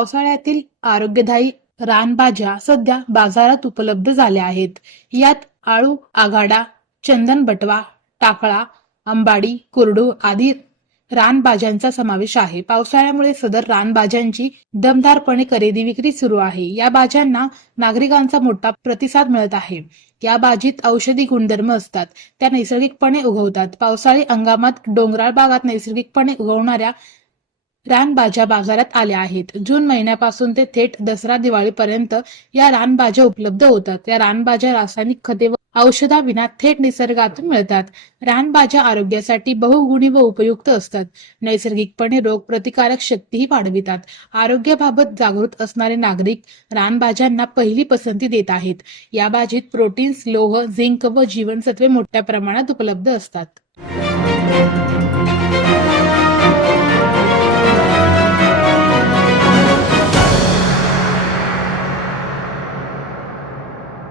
पावसाळ्यातील आरोग्यदायी रानभाज्या सध्या बाजारात उपलब्ध झाल्या आहेत. यात आळू, आघाडा, चंदन बटवा, टाकळा, अंबाडी, कुरडू आदी रानभाज्यांचा समावेश आहे. पावसाळ्यामुळे सदर रानभाज्यांची दमदारपणे खरेदी विक्री सुरू आहे. या भाज्यांना नागरिकांचा मोठा प्रतिसाद मिळत आहे. या भाजीत औषधी गुणधर्म असतात. त्या नैसर्गिकपणे उगवतात. पावसाळी हंगामात डोंगराळ भागात नैसर्गिकपणे उगवणाऱ्या रानभाज्या बाजारात आल्या आहेत. जून महिन्यापासून ते थेट दसरा दिवाळीपर्यंत या रानभाज्या उपलब्ध होतात. या रानभाज्या रासायनिक खते व औषधाविना थेट निसर्गातून मिळतात. रानभाज्या आरोग्यासाठी बहुगुणी व उपयुक्त असतात. नैसर्गिकपणे रोग प्रतिकारक शक्तीही वाढवितात. आरोग्याबाबत जागृत असणारे नागरिक रानभाज्यांना पहिली पसंती देत आहेत. या भाजीत प्रोटीन्स, लोह, झिंक व जीवनसत्वे मोठ्या प्रमाणात उपलब्ध असतात.